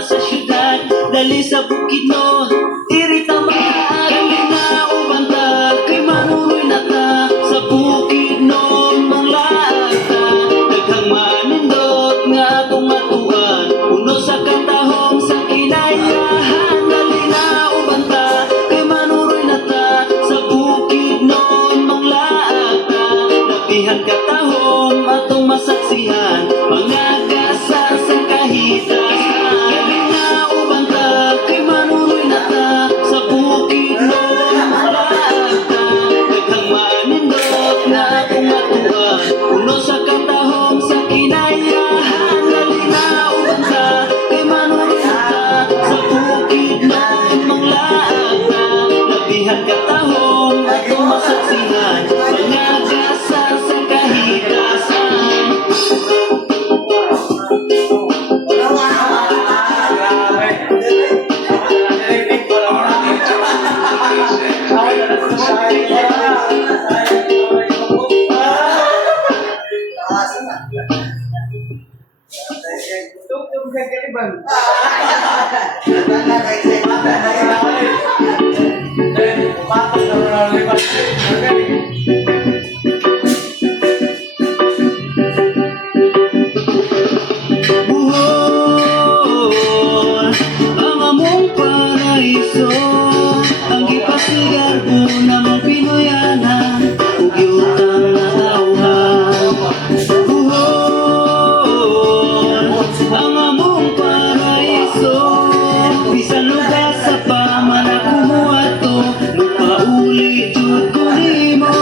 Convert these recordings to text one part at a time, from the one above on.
sa syudad, dali sa Bukidnon, diri ta maaari na ubanta, kay manunoy na ta sa Bukidnon, manglaag ta, daghang manindot nga atong matuan, uno sa katahom sa kinayahan, dali na ubanta, kay manunoy na ta sa Bukidnon, manglaag ta, labihan katahom atong masaksihan, mga gasa sa kahitasan, dali na ubanta, kay manunoy na ta sa Bukidnon, manglaag ta, daghang manindot nga atong matuan, uno sa katahom sa kinayahan, dali na ubanta, kay manunoy na ta sa Bukidnon, manglaag ta, labihan katahom atong masaksihan, mga gasa sa kahitasan. Buhol, ang among paraiso, ang gipasigar ko namang Pinoyanan, ug yutang na tawhan. Buhol, ang among paraiso, bisan lugar sa pamanakumuato, lupauli jud ko nimo,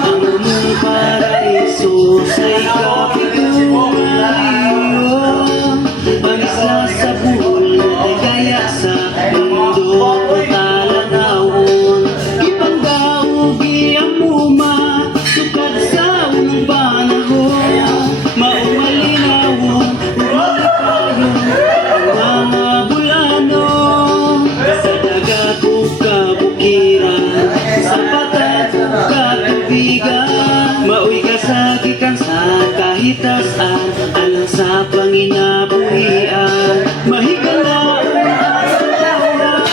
ang among paraiso sa ikapitungaliyo, ang isla sa Buhol ay kaya sa mundo talanawon, ipanggaogi ang muma, sukad sa unang panahon, maumalinawon, umalipayon ang mga bulano, sa dagat o kabukiran, sa patat o katubigan, maoy kasagikan sa kahitasan, alang sa panginabuhian, mahigalaon ang tawa,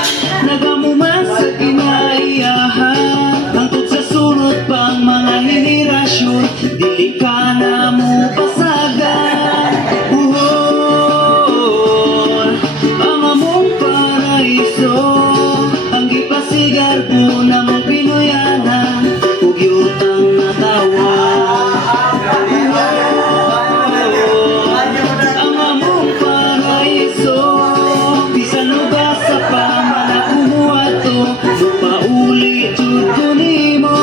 nagamuman sa kinaiyahan, hangtod sa sunod pang mga henerasyon, dili ka na mo pasagan. Buhol, ang among paraiso, ang gipasigar ko namang Pinoyanan, ug yutang na tawa. Ang among paraiso, bisan lugar sa pamanakumuato, lupauli jud ko nimo.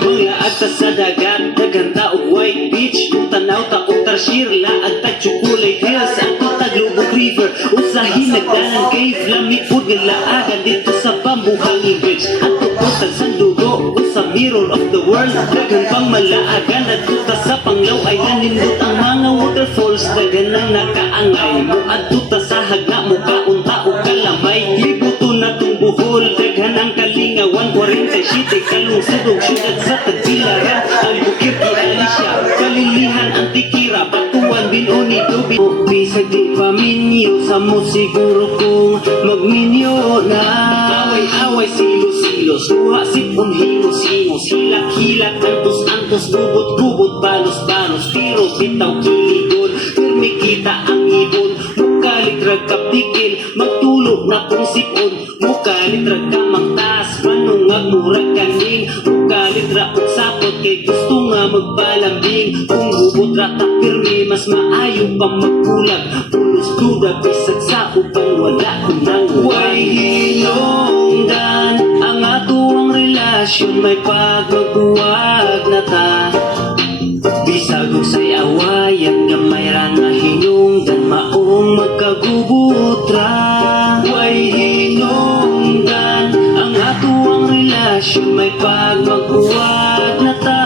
Manglaag ta sa dagat, daghan ta og White Beach, tanaw ta og Tarsier, laag ta Chocolate Hills, ang tutag Lubog River, usahin nagdanan cave, lamipod nga laagan dito sa Pambuhangin Bridge, ang tukotag Sandugo, usa mirror of the world, daghan pang malaagan, nagtuta sa Panglao ay nanindot ang mga waterfalls, daghan ang nakaangay, muadto sa hagna mo kaunta o kalamay, libuto na tong Buhol, daghan ang Kalingawan, 47 kalungsod og syudad sa Tagbilaran, ang Bukirki, Alicia, Kalilihan, Antikira, Batuan, Binoni, Dubi, bisag di paminyo sa mo siguro kung magminyo na, away-away, silos-silos, luha sipon, hingos-hingos, hilak-hilak, antos-antos, gubot-gubot, balos-balos, tiro, bitaw, kiligod, pirmi kita ang ibon, mukalit ragkapikil, magtulog na kung sipon, mukalit ragkamang taas, manungag murag kaning, mukalit raot sapot, kay gusto nga magbalambing, kung gubot rata pirmi, mas maayo pa magkulag, pulos duda, bisag sa upang wala kung nang way hinungdan, ang atuang relasyon may pagmagbuwag na ta, bisag og say awayan, gamay ra nga hinungdan, maong magkagubutra, way hinungdan, ang atuang relasyon may pagmagbuwag na ta,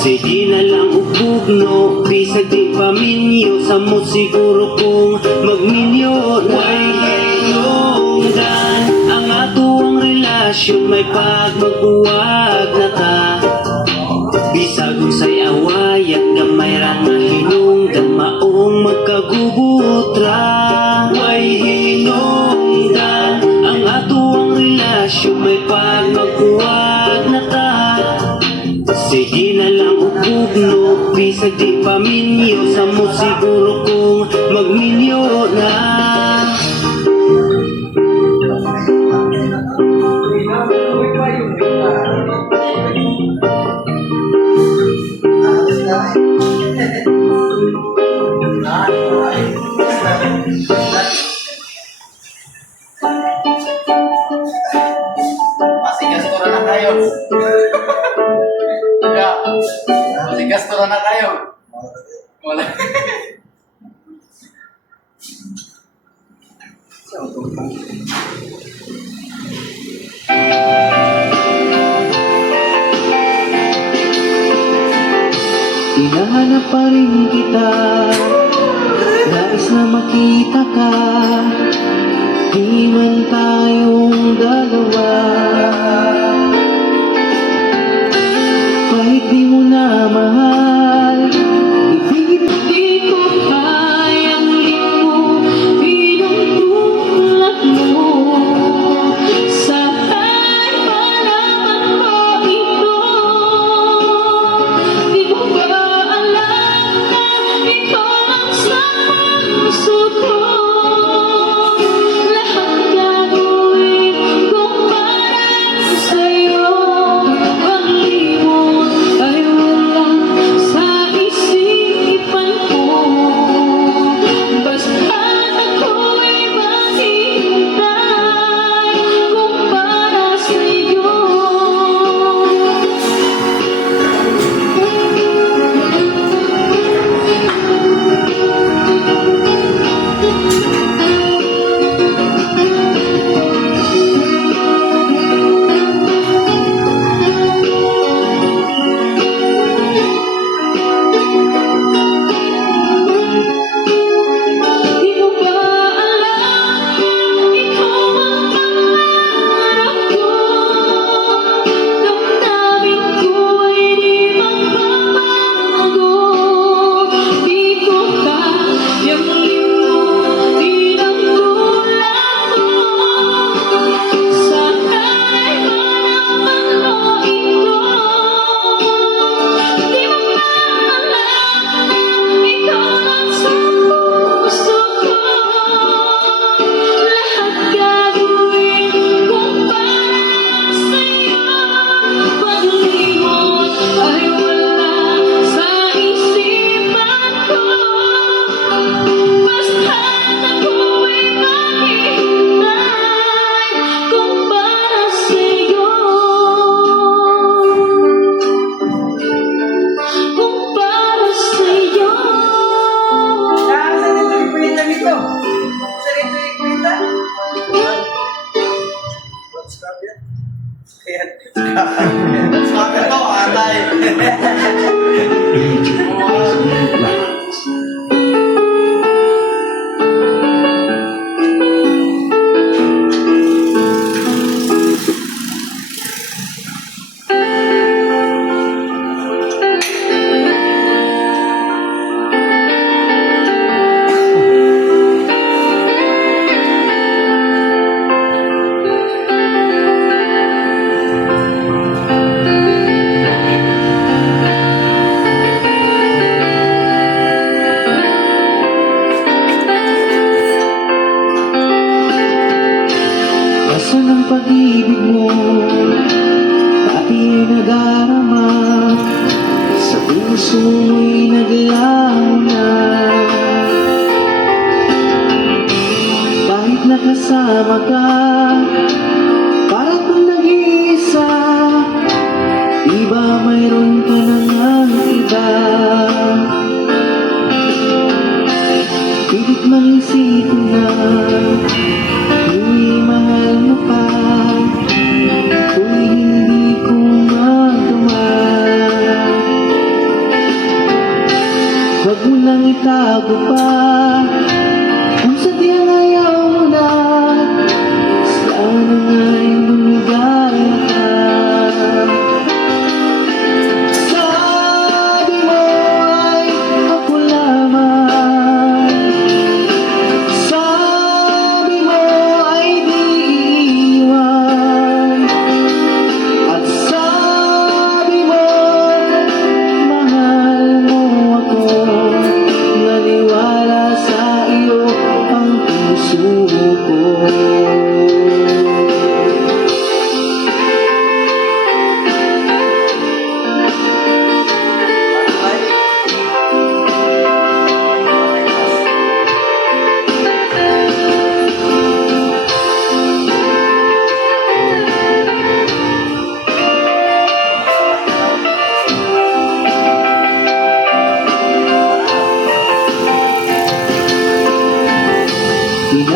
sige na lang ubugno, bisag di paminyo, sa mo siguro kung magminyo na, way hinungdan, ang atuang relasyon may pagmagbuwag na ta, bisag usay awayan, gamay ra nga hinungdan, maong magkagubutra. sa di paminyo sa mo siguro kung magminyo na. Masigastura na kayo. Ya. Masigastura na kayo. Wala. Hinahanap pa rin kita, nais na makita ka. Di man tayong dalawa, kahit di mo na mahal, ibigin mo. Di ko kayang limutin ang tulad mo. Saan pa naman mo ito? Di mo ba alam na ikaw ang sa puso ko? Lahat gagawin kong para sa'yo. Pag-limot ay wala sa isipan ko. Basta't ako'y maghihintay kung para sa'yo. Di mo ba alam, ikaw ang pangarap ko. Damdamin ko ay di magbabago. Di ko kayang limutin ang tulad mo. Saan pa naman mo ito? Di mo ba alam na ikaw ang sa puso ko? Lahat gagawin kong para sa'yo. Pag-limot ay wala sa isipan ko. Basta't ako'y maghihintay kung para sa'yo. Kung para sa'yo. Saan ito ikwita nito? Saan ito ikwita? What's up yan? Kaya, what's up ito, atay? Asan ang pag-ibig mo? Pati nag-arama sa puso mo'y naglaho na. Kahit nakasama ka, para kung nag-iisa. Di ba mayroon ka na ngang iba? Pilit mang isipin na ako'y mahal mo pa, ako'y hindi ko magawa. Huwag mo nang itago pa, kung sadyang ayaw mo na,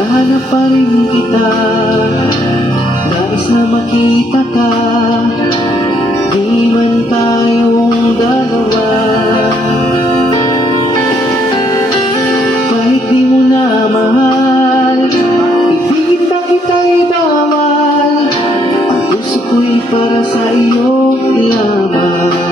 hinahanap pa rin kita. Nais na makita ka, di man tayong dalawa. Kahit di mo na mahal, ibigin na kita'y bawal. Ang puso ko'y para sa iyo lamang.